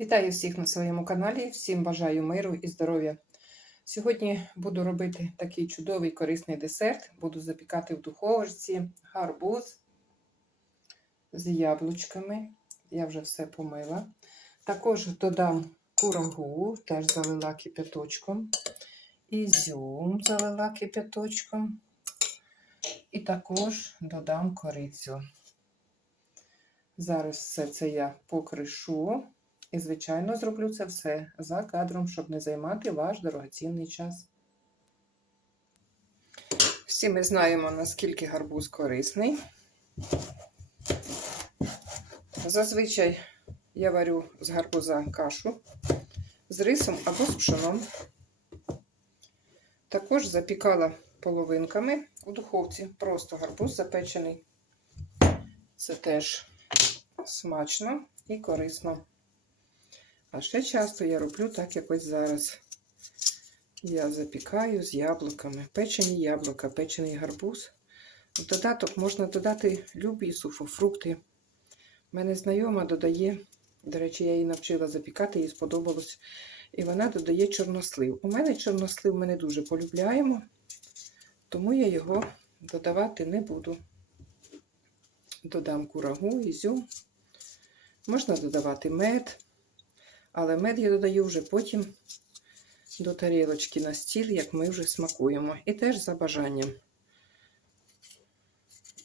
Вітаю всіх на своєму каналі. Всім бажаю миру і здоров'я. Сьогодні буду робити такий чудовий корисний десерт. Буду запікати в духовочці гарбуз з яблучками. Я вже все помила. Також додам курагу, теж залила кипяточком. Ізюм залила кипяточком. І також додам корицю. Зараз все це я покришу. І, звичайно, зроблю це все за кадром, щоб не займати ваш дорогоцінний час. Всі ми знаємо, наскільки гарбуз корисний. Зазвичай я варю з гарбуза кашу з рисом або з пшоном. Також запікала половинками у духовці, просто гарбуз запечений. Це теж смачно і корисно. А ще часто я роблю так, як ось зараз. Я запікаю з яблуками, печені яблука, печений гарбуз. В додаток можна додати любі суфофрукти. У мене знайома додає, до речі, я її навчила запікати, їй сподобалось. І вона додає чорнослив. У мене чорнослив ми не дуже полюбляємо, тому я його додавати не буду. Додам курагу, ізюм. Можна додавати мед. Але мед я додаю вже потім до тарілочки на стіл, як ми вже смакуємо. І теж за бажанням.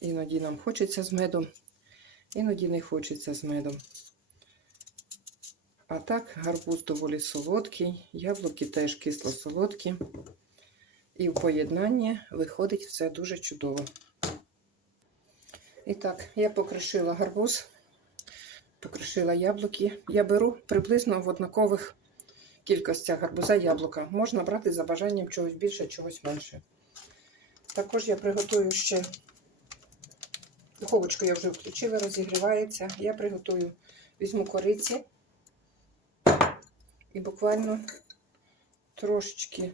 Іноді нам хочеться з медом, іноді не хочеться з медом. А так, гарбуз доволі солодкий, яблуки теж кисло-солодкі. І в поєднанні виходить все дуже чудово. І так, я покришила гарбуз покришила яблуки. Я беру приблизно в однакових кількостях гарбуза яблука. Можна брати за бажанням чогось більше, чогось менше. Також я приготую ще духовочку я вже включила, розігрівається. Я приготую, візьму кориці і буквально трошечки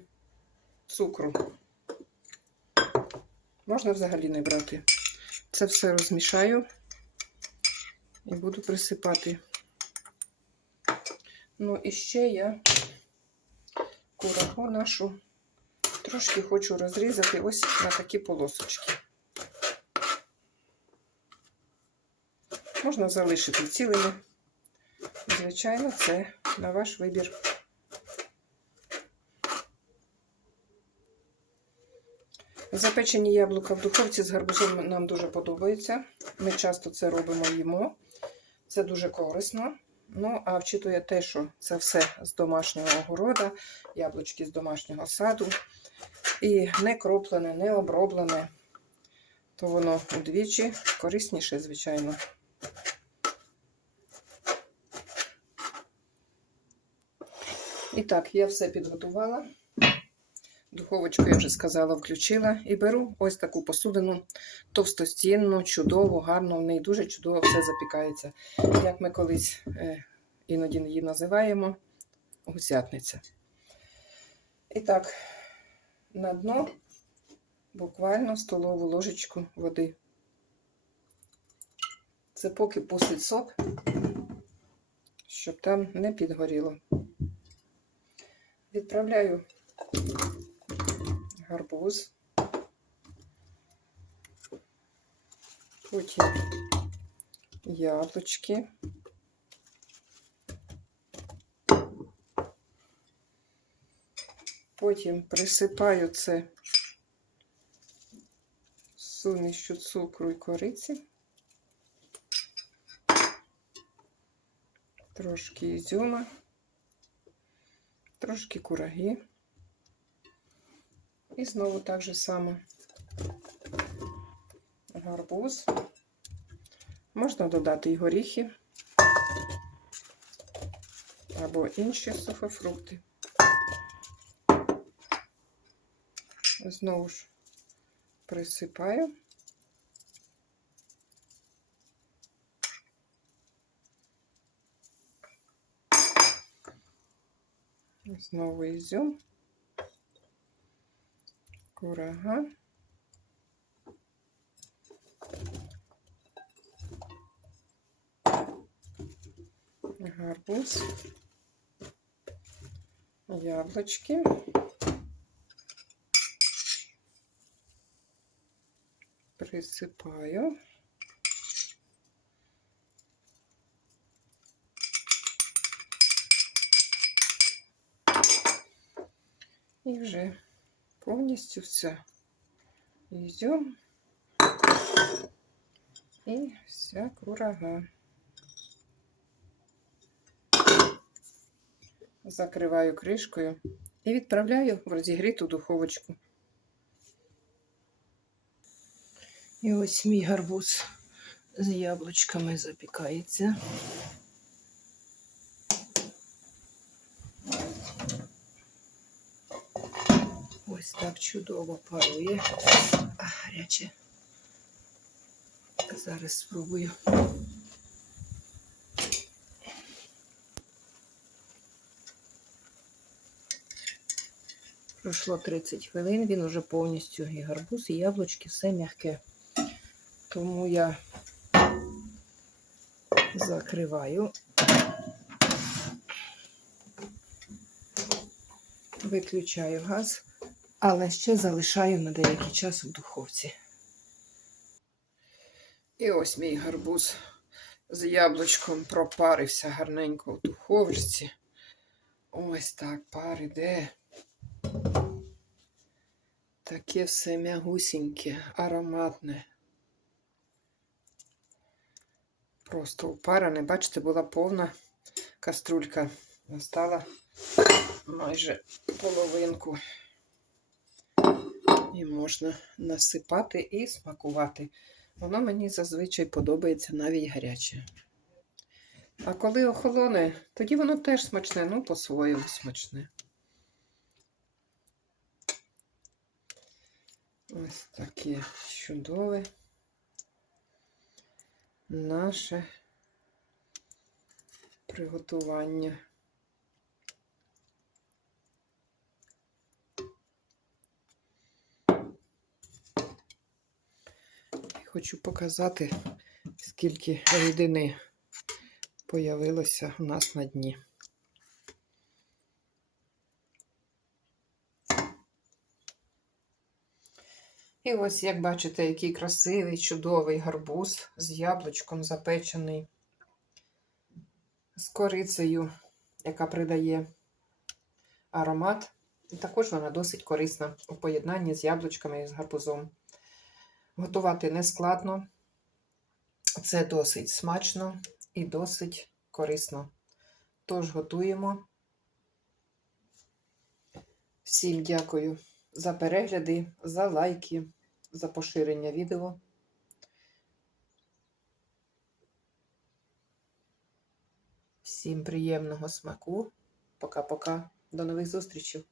цукру. Можна взагалі не брати. Це все розмішаю і буду присипати. Ну, і ще я курагу нашу трошки хочу розрізати ось на такі полосочки. Можна залишити цілими. Звичайно, це на ваш вибір. Запечені яблука в духовці з гарбузом нам дуже подобаються. Ми часто це робимо їмо. Це дуже корисно. Ну, а вчитує те, що це все з домашнього огорода, яблучки з домашнього саду. І не кроплене, не оброблене, то воно удвічі корисніше, звичайно. І так, я все підготувала. Духовочку, я вже сказала, включила і беру ось таку посудину товстостінну, чудову, гарну, в неї дуже чудово все запікається. Як ми колись е, іноді її називаємо гусятниця. І так, на дно буквально столову ложечку води. Це поки пустить сок, щоб там не підгоріло. Відправляю гарбуз, потім яблучки. Потім присипаю це сумішю цукру і кориці, трошки ізюма, трошки кураги. І знову так же само гарбуз. Можна додати і горіхи або інші сухофрукти. Знову ж присипаю. Знову ізюм. Курага. гарбуз, яблучки. Присипаю. І вже повністю все. Изюм і вся курага. Закриваю кришкою і відправляю в розігріту духовочку. І ось мій гарбуз з яблучками запікається. Ось так чудово парує. Гаряче. Зараз спробую. Пройшло 30 хвилин, він уже повністю і гарбуз, і яблучки, все м'яке. Тому я закриваю, виключаю газ, але ще залишаю на деякий час в духовці. І ось мій гарбуз з яблучком пропарився гарненько в духовочці. Ось так пар іде. Таке все м'ягусіньке, ароматне. Просто упарене. Бачите, була повна каструлька. Настала майже половинку. І можна насипати і смакувати. Воно мені зазвичай подобається навіть гаряче. А коли охолоне, тоді воно теж смачне, ну, по-своєму смачне. Ось таке чудове наше приготування. Хочу показати, скільки рідини появилося у нас на дні. І ось, як бачите, який красивий, чудовий гарбуз з яблучком запечений, з корицею, яка придає аромат. І також вона досить корисна у поєднанні з яблучками і з гарбузом. Готувати не складно, це досить смачно і досить корисно. Тож готуємо. Всім дякую за перегляди, за лайки, за поширення відео. Всім приємного смаку. Пока-пока. До нових зустрічей.